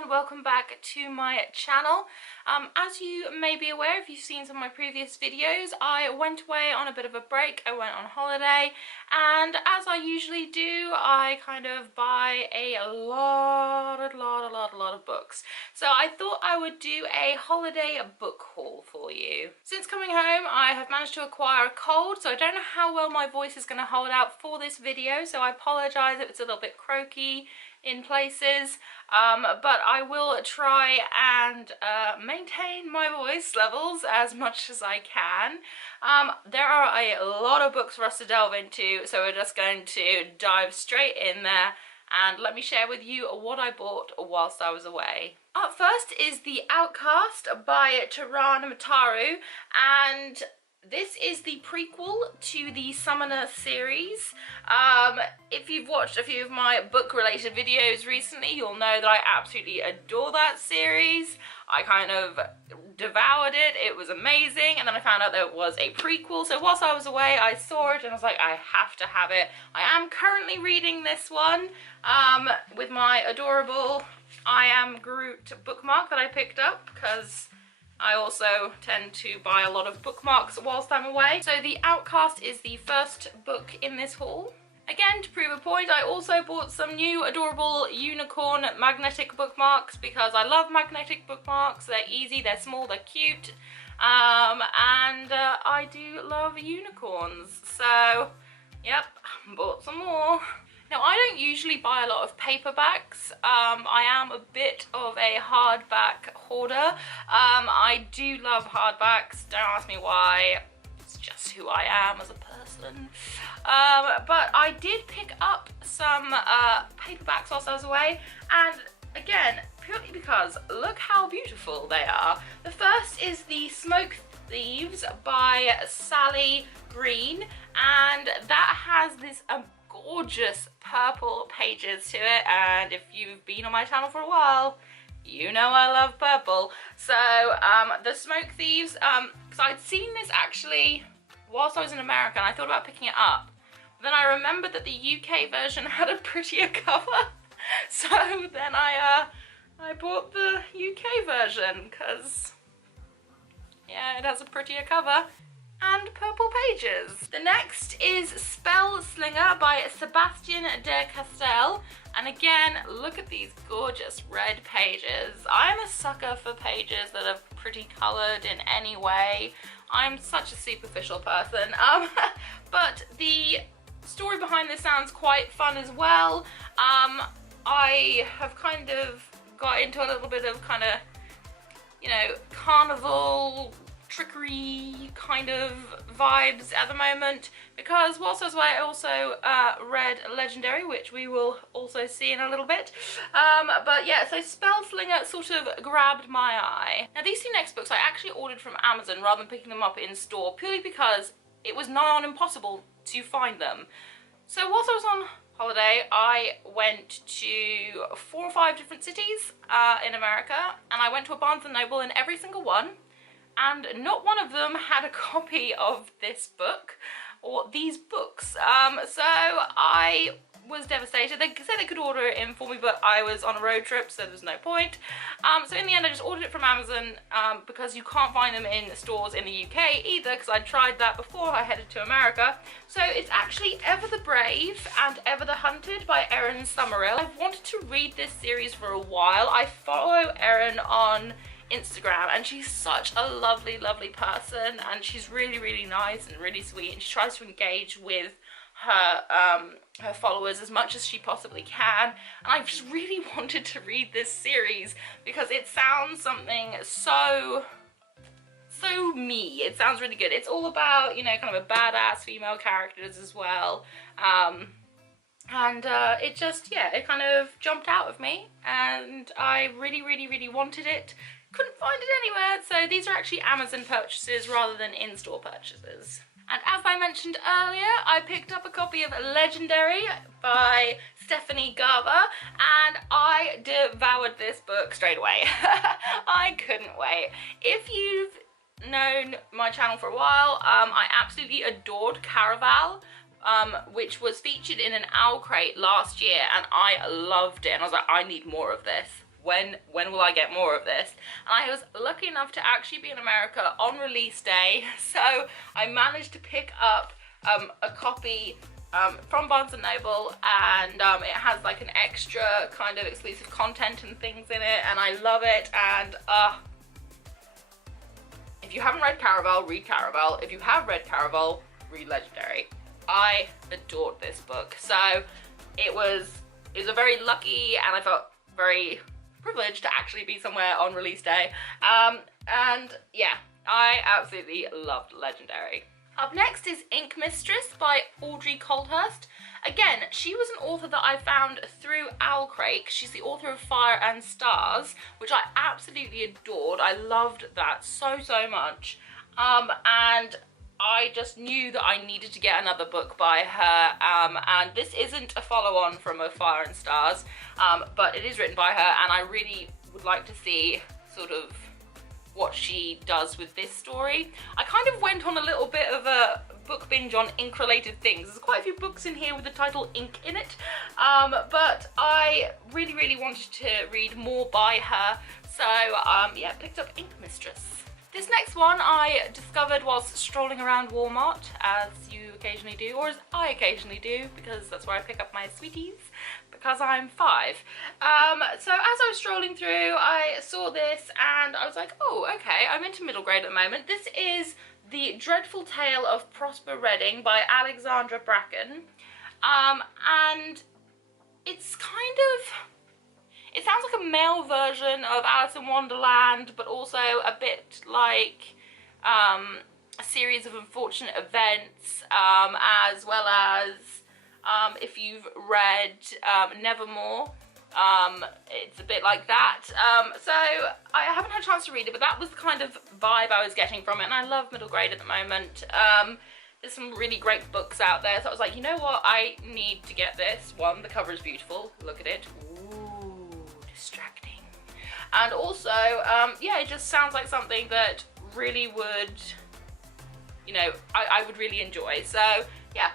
and welcome back to my channel. As you may be aware, if you've seen some of my previous videos, I went away on a bit of a break. I went on holiday, and as I usually do, I kind of buy a lot of books. So I thought I would do a holiday book haul for you. Since coming home, I have managed to acquire a cold, so I don't know how well my voice is going to hold out for this video, so I apologise if it's a little bit croaky in places, but I will try and maintain my voice levels as much as I can. There are a lot of books for us to delve into, so we're just going to dive straight in there and let me share with you what I bought whilst I was away. Up first is The Outcast by Taran Mataru, and this is the prequel to the Summoner series. If you've watched a few of my book-related videos recently, you'll know that I absolutely adore that series. I kind of devoured it. It was amazing, and then I found out there was a prequel, so whilst I was away I saw it and I was like, I have to have it. I am currently reading this one with my adorable I Am Groot bookmark that I picked up, because I also tend to buy a lot of bookmarks whilst I'm away. So The Outcast is the first book in this haul. Again, to prove a point, I also bought some new adorable unicorn magnetic bookmarks because I love magnetic bookmarks. They're easy, they're small, they're cute, and I do love unicorns. So, yep, bought some more. Now, I don't usually buy a lot of paperbacks. I am a bit of a hardback hoarder. I do love hardbacks. Don't ask me why. It's just who I am as a person. But I did pick up some paperbacks whilst I was away. And again, purely because look how beautiful they are. The first is The Smoke Thieves by Sally Green. And that has this gorgeous purple pages to it, and if you've been on my channel for a while, you know I love purple. So The Smoke Thieves, because I'd seen this actually whilst I was in America and I thought about picking it up, but then I remembered that the UK version had a prettier cover, so then I bought the UK version because yeah, it has a prettier cover and purple pages. The next is Spell Slinger by Sebastian de Castell, and again, look at these gorgeous red pages. I'm a sucker for pages that are pretty coloured in any way. I'm such a superficial person, but the story behind this sounds quite fun as well. I have kind of got into a little bit of kind of, you know, carnival trickery kind of vibes at the moment, because whilst I was away I also read Legendary, which we will also see in a little bit. But yeah, so Spellslinger sort of grabbed my eye. Now these two next books I actually ordered from Amazon rather than picking them up in store, purely because it was nigh on impossible to find them. So whilst I was on holiday, I went to 4 or 5 different cities in America, and I went to a Barnes & Noble in every single one, and not one of them had a copy of this book or these books. So I was devastated. They said they could order it in for me, but I was on a road trip, so there's no point. So in the end I just ordered it from Amazon, because you can't find them in stores in the UK either, because I tried that before I headed to America. So it's actually Ever the Brave and Ever the Hunted by Erin Summerall. I've wanted to read this series for a while. I follow Erin on Instagram, and she's such a lovely person, and she's really nice and really sweet, and she tries to engage with her followers as much as she possibly can. And I just really wanted to read this series because it sounds something so me. It sounds really good. It's all about, you know, kind of a badass female characters as well, and it just, yeah, it kind of jumped out of me, and I really wanted it. Couldn't find it anywhere, so these are actually Amazon purchases rather than in-store purchases. And as I mentioned earlier, I picked up a copy of Legendary by Stephanie Garber, and I devoured this book straight away. I couldn't wait. If you've known my channel for a while, I absolutely adored Caraval, which was featured in an Owl Crate last year, and I loved it, and I was like, I need more of this. when will I get more of this? And I was lucky enough to actually be in America on release day, so I managed to pick up a copy from Barnes & Noble, and it has like an extra kind of exclusive content and things in it, and I love it. And if you haven't read Caraval, read Caraval. If you have read Caraval, read Legendary. I adored this book, so it was a very lucky, and I felt very privileged to actually be somewhere on release day. And yeah, I absolutely loved Legendary. Up next is Ink Mistress by Audrey Coldhurst. Again, she was an author that I found through Owlcrake. She's the author of Fire and Stars, which I absolutely adored. I loved that so much. And I just knew that I needed to get another book by her. And this isn't a follow-on from a Fire and Stars, but it is written by her, and I really would like to see sort of what she does with this story. I kind of went on a little bit of a book binge on ink related things. There's quite a few books in here with the title Ink in it, but I really wanted to read more by her, so yeah, picked up Ink Mistress. This next one I discovered whilst strolling around Walmart, as you occasionally do, or as I occasionally do, because that's where I pick up my sweeties, because I'm 5. So as I was strolling through, I saw this and I was like, oh, okay, I'm into middle grade at the moment. This is The Dreadful Tale of Prosper Redding by Alexandra Bracken. And it's kind of, it sounds like a male version of Alice in Wonderland, but also a bit like a series of unfortunate events, as well as if you've read Nevermore, it's a bit like that. So I haven't had a chance to read it, but that was the kind of vibe I was getting from it, and I love middle grade at the moment. There's some really great books out there, so I was like, you know what, I need to get this. One, the cover is beautiful, look at it. Ooh, distracting. And also, yeah, it just sounds like something that really would, you know, I would really enjoy. So yeah,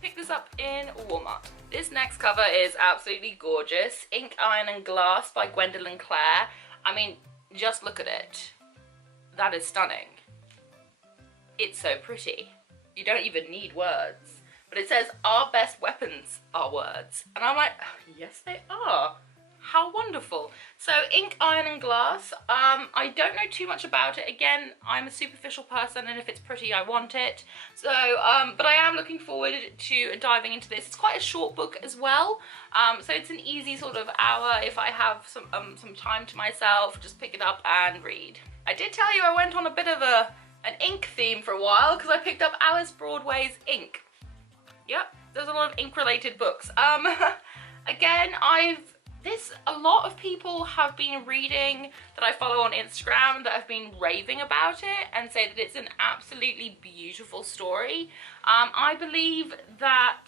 pick this up in Walmart. This next cover is absolutely gorgeous. Ink, Iron and Glass by Gwendolyn Clare. I mean, just look at it. That is stunning. It's so pretty. You don't even need words. But it says, our best weapons are words. And I'm like, yes they are. How wonderful. So Ink, Iron and Glass, I don't know too much about it. Again, I'm a superficial person, and if it's pretty, I want it. So, but I am looking forward to diving into this. It's quite a short book as well. So it's an easy sort of hour if I have some time to myself, just pick it up and read. I did tell you I went on a bit of an ink theme for a while, because I picked up Alice Broadway's Ink. Yep, there's a lot of ink related books. Again, a lot of people have been reading that I follow on Instagram that have been raving about it and say that it's an absolutely beautiful story. I believe that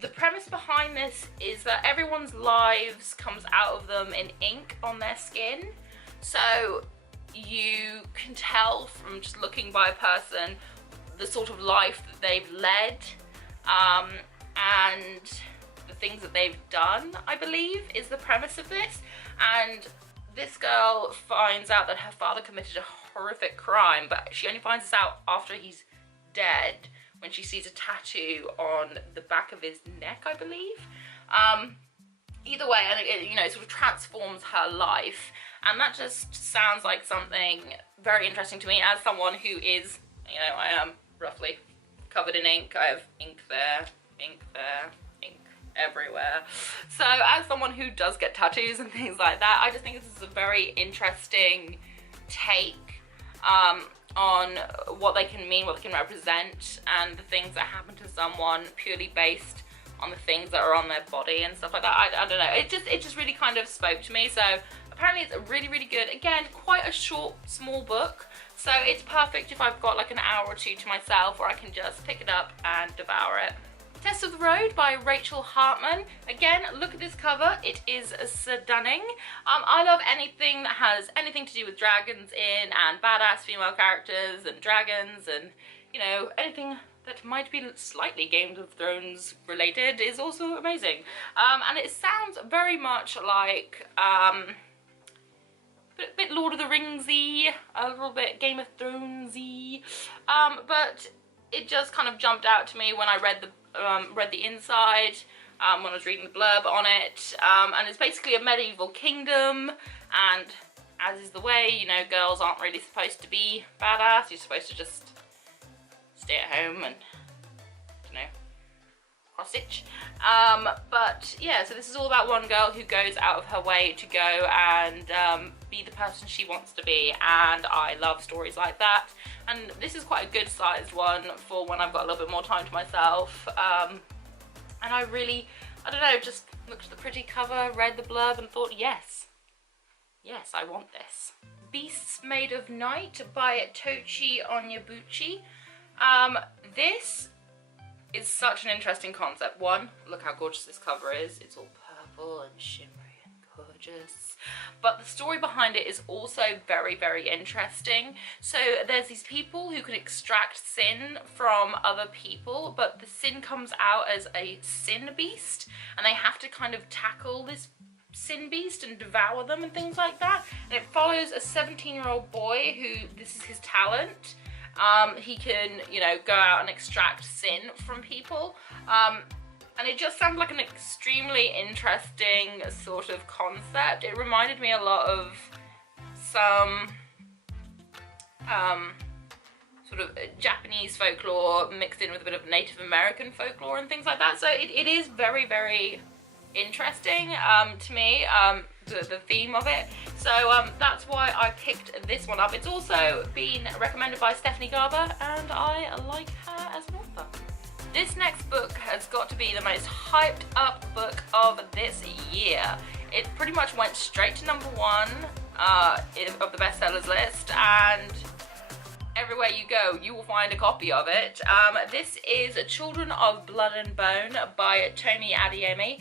the premise behind this is that everyone's lives comes out of them in ink on their skin. So you can tell from just looking by a person the sort of life that they've led, and the things that they've done, I believe, is the premise of this. And this girl finds out that her father committed a horrific crime, but she only finds this out after he's dead, when she sees a tattoo on the back of his neck, I believe. Either way, and it, you know, sort of transforms her life, and that just sounds like something very interesting to me as someone who is, you know, I am roughly covered in ink. I have ink there, ink everywhere. So as someone who does get tattoos and things like that, I just think this is a very interesting take on what they can mean, what they can represent, and the things that happen to someone purely based on the things that are on their body and stuff like that. I don't know, it just really kind of spoke to me. So apparently it's really good. Again, quite a short, small book, so it's perfect if I've got like an hour or two to myself, or I can just pick it up and devour it. Test of the Road by Rachel Hartman. Again, look at this cover, it is stunning. I love anything that has anything to do with dragons in, and badass female characters and dragons, and you know, anything that might be slightly Game of Thrones related is also amazing. And it sounds very much like a bit Lord of the Ringsy, a little bit Game of Thronesy, but it just kind of jumped out to me when I read the inside, when I was reading the blurb on it, and it's basically a medieval kingdom, and as is the way, you know, girls aren't really supposed to be badass. You're supposed to just stay at home and, you know, cross stitch. But yeah, so this is all about one girl who goes out of her way to go and be the person she wants to be, and I love stories like that. And this is quite a good sized one for when I've got a little bit more time to myself. And I don't know, just looked at the pretty cover, read the blurb and thought, yes, I want this. Beasts Made of Night by Tochi on Buchi. This is such an interesting concept. One, look how gorgeous this cover is. It's all purple and shimmery and gorgeous. But the story behind it is also very, very interesting. So there's these people who can extract sin from other people, but the sin comes out as a sin beast, and they have to kind of tackle this sin beast and devour them and things like that. And it follows a 17-year-old boy who, this is his talent. He can, you know, go out and extract sin from people. And it just sounds like an extremely interesting sort of concept. It reminded me a lot of some sort of Japanese folklore mixed in with a bit of Native American folklore and things like that. So it is very, very interesting to me, the theme of it. So that's why I picked this one up. It's also been recommended by Stephanie Garber, and I like her as an author. This next book has got to be the most hyped up book of this year. It pretty much went straight to number 1 of the bestsellers list, and everywhere you go you will find a copy of it. This is Children of Blood and Bone by Tomi Adeyemi,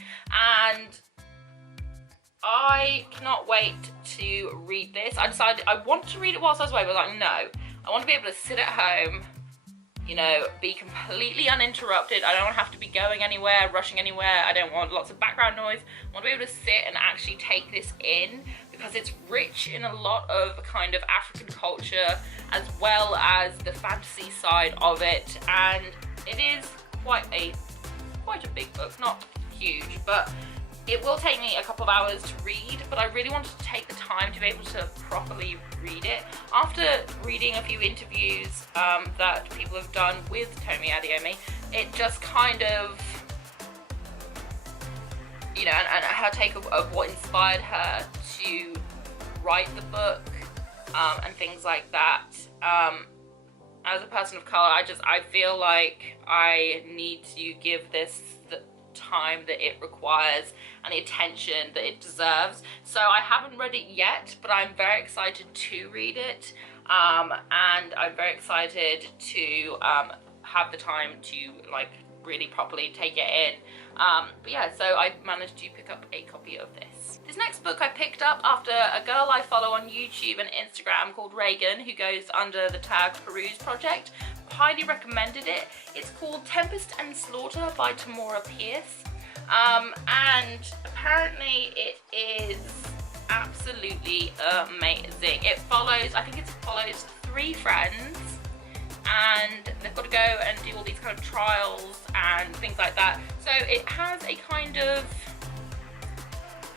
and I cannot wait to read this. I decided I wanted to read it whilst I was away, but I was like, no, I want to be able to sit at home, you know, be completely uninterrupted. I don't have to be going anywhere, rushing anywhere. I don't want lots of background noise. I want to be able to sit and actually take this in, because it's rich in a lot of kind of African culture as well as the fantasy side of it, and it is quite a big book, not huge, but it will take me a couple of hours to read, but I really wanted to take the time to be able to properly read it. After reading a few interviews that people have done with Tomi Adeyemi, it just kind of, you know, and her take of what inspired her to write the book and things like that. As a person of colour, I feel like I need to give this the time that it requires and the attention that it deserves. So I haven't read it yet, but I'm very excited to read it, and I'm very excited to have the time to like really properly take it in. But yeah, so I managed to pick up a copy of this. This next book I picked up after a girl I follow on YouTube and Instagram called Reagan, who goes under the tag Peruse Project. Highly recommended it. It's called Tempest and Slaughter by Tamora Pierce, and apparently it is absolutely amazing. It follows, I think it follows 3 friends, and they've got to go and do all these kind of trials and things like that. So it has a kind of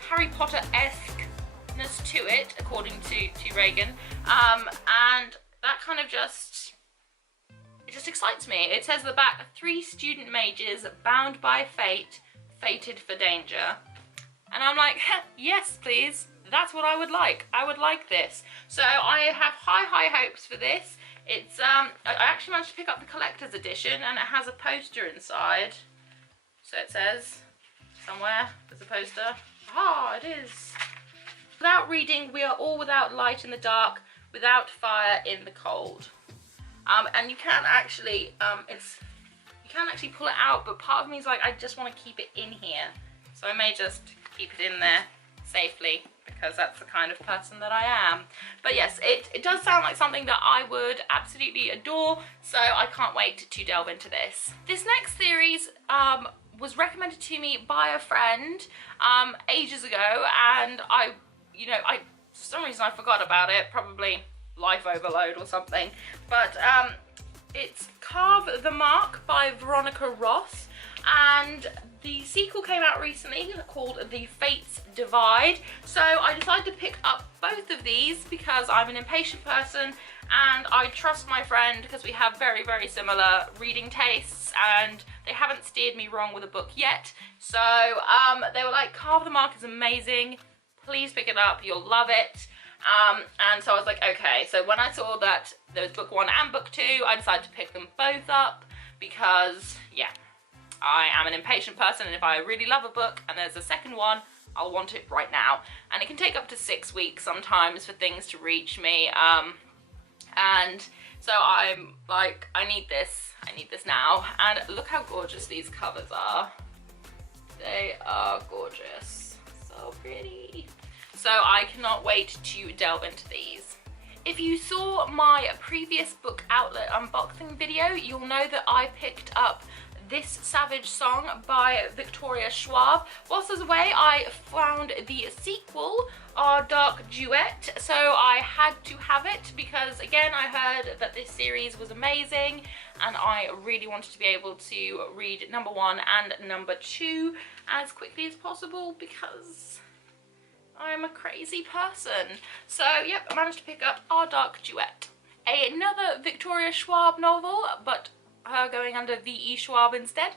Harry Potter-esque-ness to it, according to Reagan, and that kind of just, it just excites me. It says at the back, 3 student mages bound by fate, fated for danger. And I'm like, yes please, that's what I would like. I would like this. So I have high hopes for this. It's I actually managed to pick up the collector's edition, and it has a poster inside. So it says, somewhere there's a poster. Ah, it is. Without reading, we are all without light in the dark, without fire in the cold. And you can actually, you can actually pull it out, but part of me is like, I just want to keep it in here. So I may just keep it in there. safely, because that's the kind of person that I am. But yes, it does sound like something that I would absolutely adore, so I can't wait to delve into this. This next series was recommended to me by a friend ages ago, and I for some reason I forgot about it, probably life overload or something, but it's Carve the Mark by Veronica Ross, and the sequel came out recently called The Fates Divide, so I decided to pick up both of these because I'm an impatient person and I trust my friend because we have very, very similar reading tastes, and they haven't steered me wrong with a book yet. So they were like, Carve the Mark is amazing, please pick it up, you'll love it. And so I was like, okay. So when I saw that there was book 1 and book 2, I decided to pick them both up because, yeah, I am an impatient person, and if I really love a book and there's a second one, I'll want it right now. And it can take up to 6 weeks sometimes for things to reach me. And so I'm like, I need this now. And look how gorgeous these covers are. They are gorgeous, so pretty. So I cannot wait to delve into these. If you saw my previous book outlet unboxing video, you'll know that I picked up This Savage Song by Victoria Schwab. Whilst I was away, I found the sequel, Our Dark Duet, so I had to have it because, again, I heard that this series was amazing and I really wanted to be able to read number 1 and number 2 as quickly as possible because I'm a crazy person. So, yep, I managed to pick up Our Dark Duet. Another Victoria Schwab novel, but her going under V.E. Schwab instead,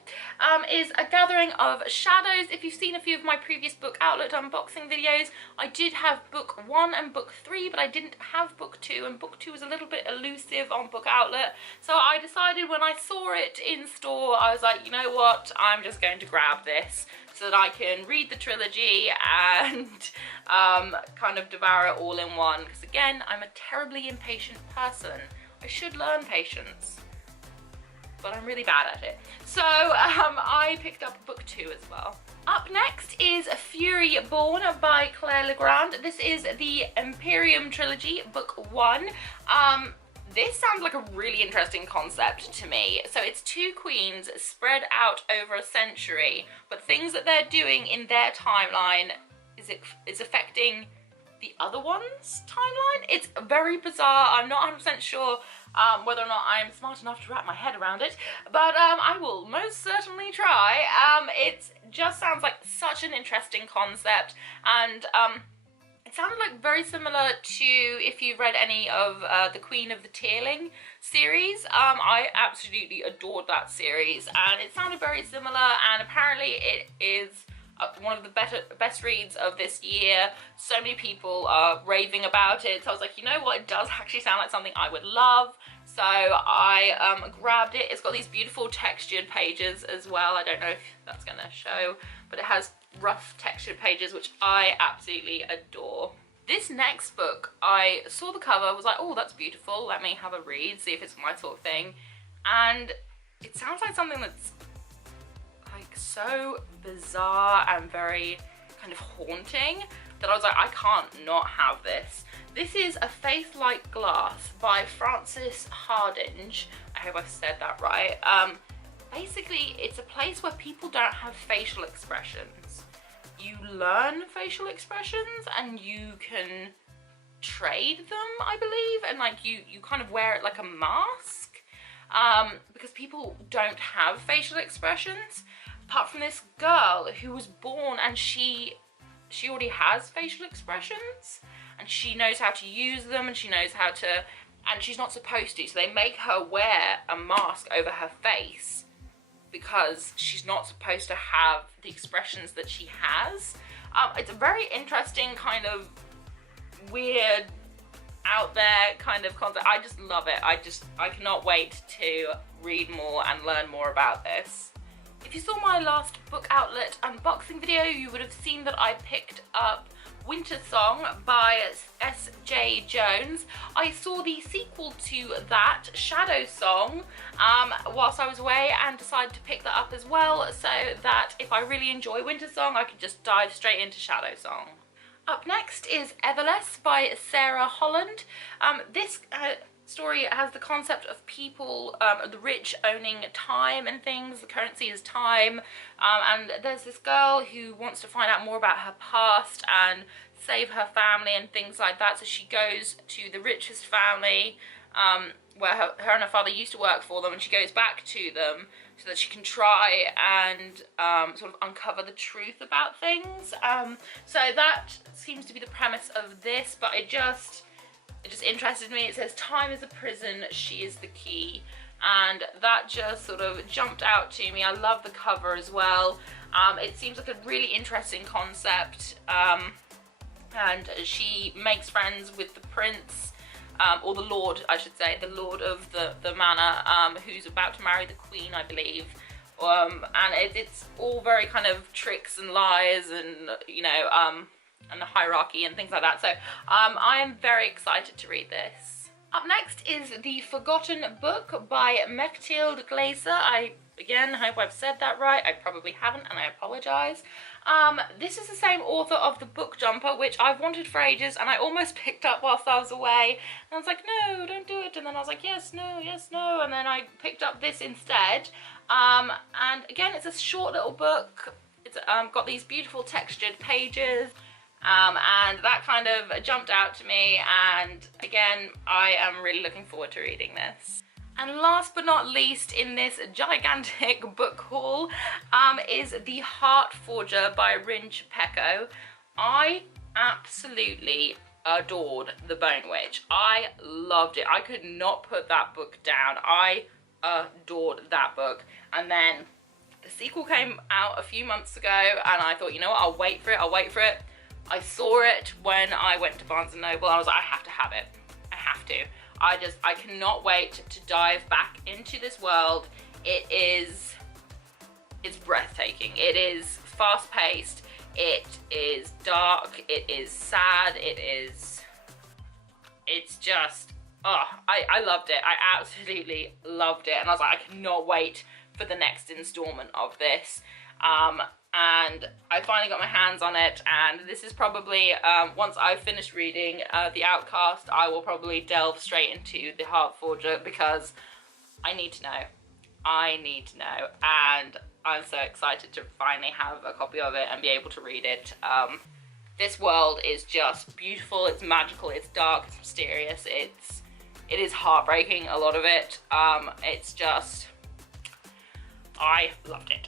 is A Gathering of Shadows. If you've seen a few of my previous book outlet unboxing videos, I did have book 1 and book 3, but I didn't have book 2, and book 2 was a little bit elusive on book outlet. So I decided when I saw it in store, I was like, you know what, I'm just going to grab this so that I can read the trilogy and kind of devour it all in one. Because again, I'm a terribly impatient person. I should learn patience, but I'm really bad at it. So I picked up book 2 as well. Up next is Fury Born by Claire Legrand. This is the Imperium trilogy, book 1. This sounds like a really interesting concept to me. So it's 2 queens spread out over a century, but things that they're doing in their timeline is affecting the other one's timeline. It's very bizarre. I'm not 100% sure whether or not I'm smart enough to wrap my head around it, but I will most certainly try. It just sounds like such an interesting concept, and it sounded like very similar to, if you've read any of the Queen of the Tearling series. I absolutely adored that series, and it sounded very similar, and apparently it is one of the best reads of this year. So many people are raving about it, so I was like, you know what, it does actually sound like something I would love. So I grabbed it. It's got these beautiful textured pages as well. I don't know if that's gonna show, but it has rough textured pages, which I absolutely adore. This next book, I saw the cover, was like, oh, that's beautiful, let me have a read, see if it's my sort of thing. And it sounds like something that's like so bizarre and very kind of haunting that I was like, I can't not have this. This is A Face Like Glass by Frances Hardinge. I hope I've said that right. Basically, it's a place where people don't have facial expressions. You learn facial expressions and you can trade them, I believe, and like you kind of wear it like a mask, because people don't have facial expressions, apart from this girl who was born and she already has facial expressions, and she knows how to use them, and she knows how to, and she's not supposed to, so they make her wear a mask over her face because she's not supposed to have the expressions that she has. It's a very interesting kind of weird, out there kind of concept. I just love it. I cannot wait to read more and learn more about this. If you saw my last book outlet unboxing video, you would have seen that I picked up Winter Song by S.J. Jones. I saw the sequel to that, Shadow Song, whilst I was away, and decided to pick that up as well, so that if I really enjoy Winter Song, I could just dive straight into Shadow Song. Up next is Everless by Sarah Holland. This story has the concept of people, the rich owning time and things. The currency is time, and there's this girl who wants to find out more about her past and save her family and things like that. So she goes to the richest family, where her and her father used to work for them, and she goes back to them so that she can try and sort of uncover the truth about things. So that seems to be the premise of this, but it just interested me. It says, time is a prison, she is the key. And that just sort of jumped out to me. I love the cover as well. It seems like a really interesting concept. And she makes friends with the prince, or the lord, I should say, the lord of the manor, who's about to marry the queen, I believe. And it's all very kind of tricks and lies and, you know, and the hierarchy and things like that. So I am very excited to read this. Up next is The Forgotten Book by Mechtilde Glaser. I, again, hope I've said that right. I probably haven't, and I apologise. This is the same author of The Book Jumper, which I've wanted for ages, and I almost picked up whilst I was away. And I was like, no, don't do it. And then I was like, yes, no, and then I picked up this instead. And again, it's a short little book. It's got these beautiful textured pages. And that kind of jumped out to me, and again, I am really looking forward to reading this. And last but not least in this gigantic book haul is The Heart Forger by Rin Chupeco. I absolutely adored The Bone Witch. I loved it. I could not put that book down. I adored that book. And then the sequel came out a few months ago, and I thought, you know what, I'll wait for it. I saw it when I went to Barnes & Noble. I was like, I have to have it. I have to. I cannot wait to dive back into this world. It's breathtaking. It is fast-paced. It is dark. It is sad. It's just, oh, I loved it. I absolutely loved it. And I was like, I cannot wait for the next installment of this. And I finally got my hands on it, and this is probably, once I've finished reading The Outcast, I will probably delve straight into The Heart Forger, because I need to know. And I'm so excited to finally have a copy of it and be able to read it. This world is just beautiful, it's magical, it's dark, it's mysterious, it is heartbreaking, a lot of it. It's just, I loved it.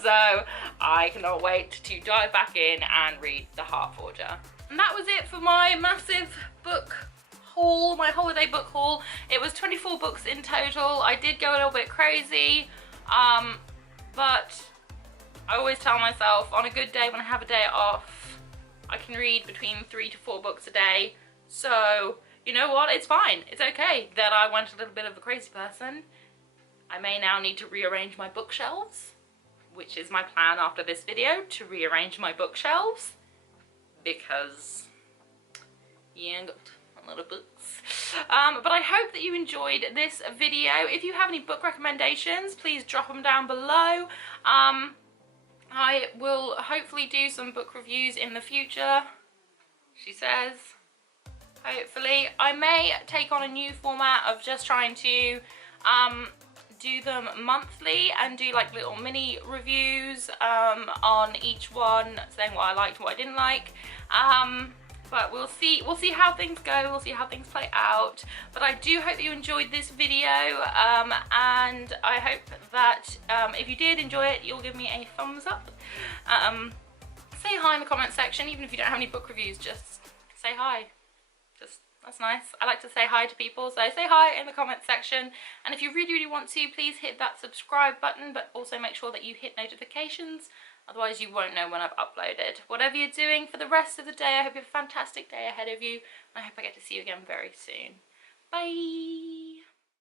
So I cannot wait to dive back in and read The Heart Forger. And that was it for my massive book haul, my holiday book haul. It was 24 books in total. I did go a little bit crazy, but I always tell myself on a good day when I have a day off, I can read between 3 to 4 books a day. So you know what, it's fine, it's okay that I went a little bit of a crazy person. I may now need to rearrange my bookshelves, which is my plan after this video, to rearrange my bookshelves, because you ain't got a lot of books. But I hope that you enjoyed this video. If you have any book recommendations, please drop them down below. I will hopefully do some book reviews in the future, she says. Hopefully. I may take on a new format of just trying to do them monthly and do like little mini reviews on each one, saying what I liked and what I didn't like. But we'll see how things go, we'll see how things play out. But I do hope that you enjoyed this video, and I hope that if you did enjoy it, you'll give me a thumbs up. Say hi in the comment section, even if you don't have any book reviews, just say hi. That's nice. I like to say hi to people, so say hi in the comment section. And if you really want to, please hit that subscribe button, but also make sure that you hit notifications, otherwise you won't know when I've uploaded. Whatever you're doing for the rest of the day, I hope you have a fantastic day ahead of you, and I hope I get to see you again very soon. Bye!